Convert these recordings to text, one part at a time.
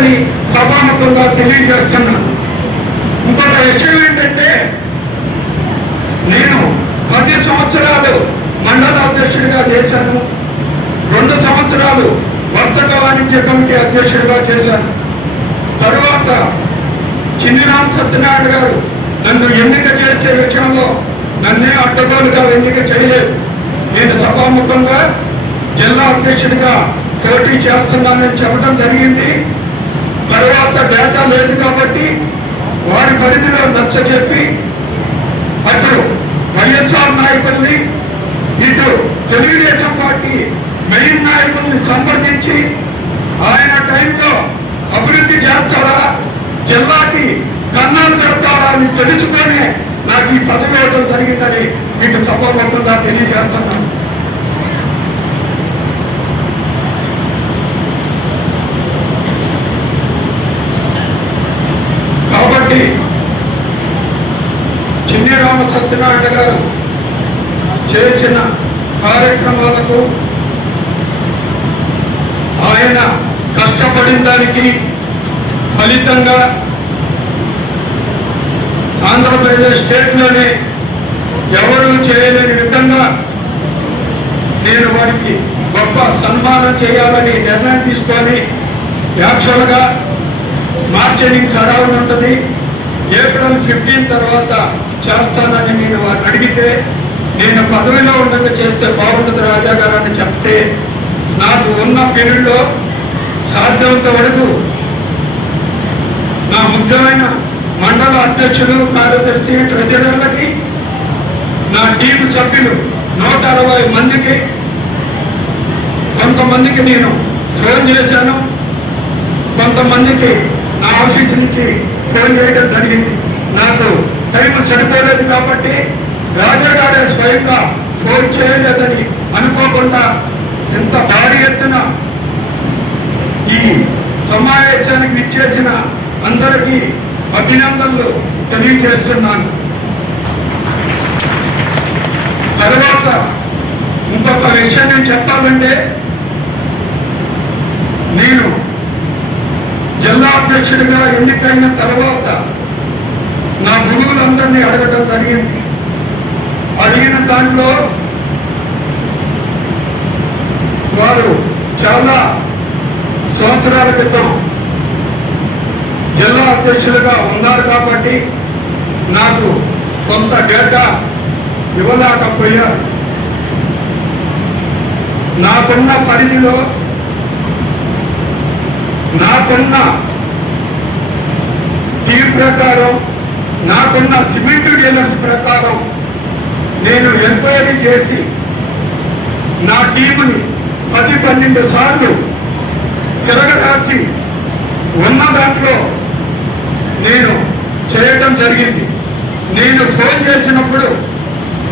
లేదని సభాముఖంగా తెలియజేస్తున్నాను. ఇంకొక విషయం ఏంటంటే, నేను 10 సంవత్సరాలు మండల అధ్యక్షుడిగా చేశాను, 2 సంవత్సరాలు వర్తక వాణిజ్య కమిటీ అధ్యక్షుడిగా చేశాను. తరువాత చిన్నిరామ సత్యనారాయణ గారు నన్ను ఎన్నిక చేసే విషయంలో నన్నే అడ్డగోలుగా ఎన్నిక చేయలేదు. నేను సభాముఖంగా జిల్లా అధ్యక్షుడిగా పోటీ చేస్తున్నానని చెప్పడం జరిగింది. తర్వాత డేటా లేదు కాబట్టి వారి పరిధిలో నచ్చచెప్పి అటు వైఎస్ఆర్ నాయకుల్ని ఇటు తెలుగుదేశం పార్టీ మెయిన్ నాయకుల్ని సంప్రదించి ఆయన టైంలో అభివృద్ధి చేస్తారా, జిల్లాకి కన్నాలు పెడతారా అని తెలుసుకొని నాకు ఈ పదవి ఇవ్వడం జరిగిందని మీకు సభాముఖంగా తెలియజేస్తున్నాను. కాబట్టి చిన్నిరామ సత్యనారాయణ గారు చేసిన కార్యక్రమాలకు, ఆయన కష్టపడిన దానికి ఫలితంగా ఆంధ్రప్రదేశ్ స్టేట్లోనే ఎవరూ చేయలేని విధంగా నేను వారికి గొప్ప సన్మానం చేయాలని నిర్ణయం తీసుకొని, యాక్చువల్గా మార్చ్ ఎన్నింగ్స్ అరౌండ్ ఉంటుంది, ఏప్రిల్ 15 తర్వాత చేస్తానని నేను వారిని అడిగితే, నేను పదవిలో ఉండగా చేస్తే బాగుంటుంది రాజా గారు అని చెప్తే, నాకు ఉన్న పీరియడ్లో సాధ్యమంత వరకు నా ముఖ్యమైన మండల అధ్యక్షులు, కార్యదర్శి, ట్రెజరర్లకి, నా టీం సభ్యులు 160 మందికి, కొంతమందికి నేను ఫోన్ చేశాను, కొంతమందికి నా ఆఫీస్ నుంచి ఫోన్ చేయడం జరిగింది. నాకు టైం సరిపోలేదు కాబట్టి రాజా గారే స్వయంగా ఫోన్ చేయలేదని అనుకోకుండా ఎంత భారీ ఎత్తున ఈ సమావేశానికి ఇచ్చేసిన అందరికీ అభినందనలు తెలియజేస్తున్నాను. తర్వాత ఇంకొక విషయం నేను చెప్పాలంటే, నేను జిల్లా అధ్యక్షుడిగా ఎన్నికైన తర్వాత నా గురువులందరినీ అడగటం జరిగింది. అడిగిన దాంట్లో వారు చాలా సంవత్సరాల క్రితం జిల్లా అధ్యక్షులుగా ఉన్నారు కాబట్టి నాకు కొంత డేటా ఇవ్వలేకపోయారు. నాకున్న పరిధిలో, నాకున్న టీం ప్రకారం, నాకున్న సిమెంట్ డీలర్స్ ప్రకారం నేను ఎంక్వైరీ చేసి నా టీముని 10-12 సార్లు తిరగరాసి ఉన్న దాంట్లో నేను చేయడం జరిగింది. నేను ఫోన్ చేసినప్పుడు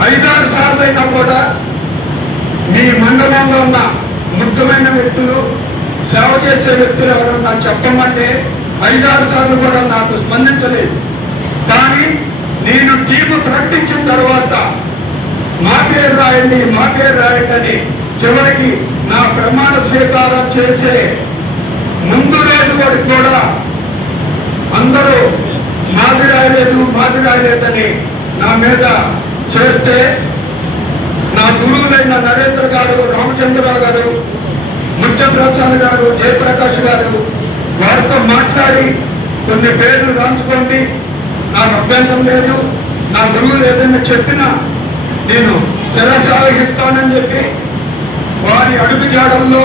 5-6 సార్లు అయినా కూడా మీ మండలంలో ఉన్న ముఖ్యమైన వ్యక్తులు, సేవ చేసే వ్యక్తులు ఎవరన్నా చెప్పమంటే 5-6 సార్లు కూడా నాకు స్పందించలేదు. కానీ నేను టీము ప్రకటించిన తర్వాత మా పేరు రాయండి, మా పేరు రాయండి అని చివరికి నా ప్రమాణ స్వీకారం చేసే ముందు రోజు వరకు కూడా అందరూ మాది రాయలేదని నా మీద చేస్తే, నా గురువులైన నరేంద్ర గారు, రామచంద్రరావు గారు, ముత్యప్రసాద్ గారు, జయప్రకాష్ గారు వారితో మాట్లాడి కొన్ని పేర్లు రాంచుకోండి, నాకు అభ్యంతరం లేదు, నా గురువులు ఏదైనా చెప్పినా నేను శిరసావహిస్తానని చెప్పి వారి అడుగు జాడల్లో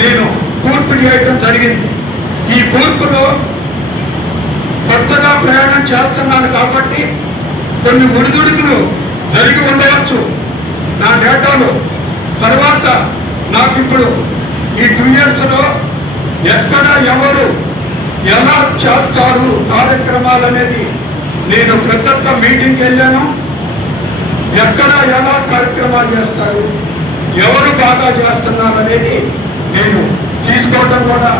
నేను కూర్పు చేయడం జరిగింది. ఈ కూర్పులో కొత్తగా ప్రయాణం చేస్తున్నాను కాబట్టి కొన్ని ఒడిదుడుకులు జరిగి ఉండవచ్చు నా డేటాలో. తర్వాత నాకు ఇప్పుడు ఈ 2 yearsలో ఎక్కడ ఎవరు ఎలా చేస్తారు కార్యక్రమాలు అనేది నేను ప్రతి ఒక్క మీటింగ్కి వెళ్ళాను. ఎక్కడ ఎలా కార్యక్రమాలు చేస్తారు, ఎవరు బాగా చేస్తున్నారు అనేది నేను తీసుకోవడం కూడా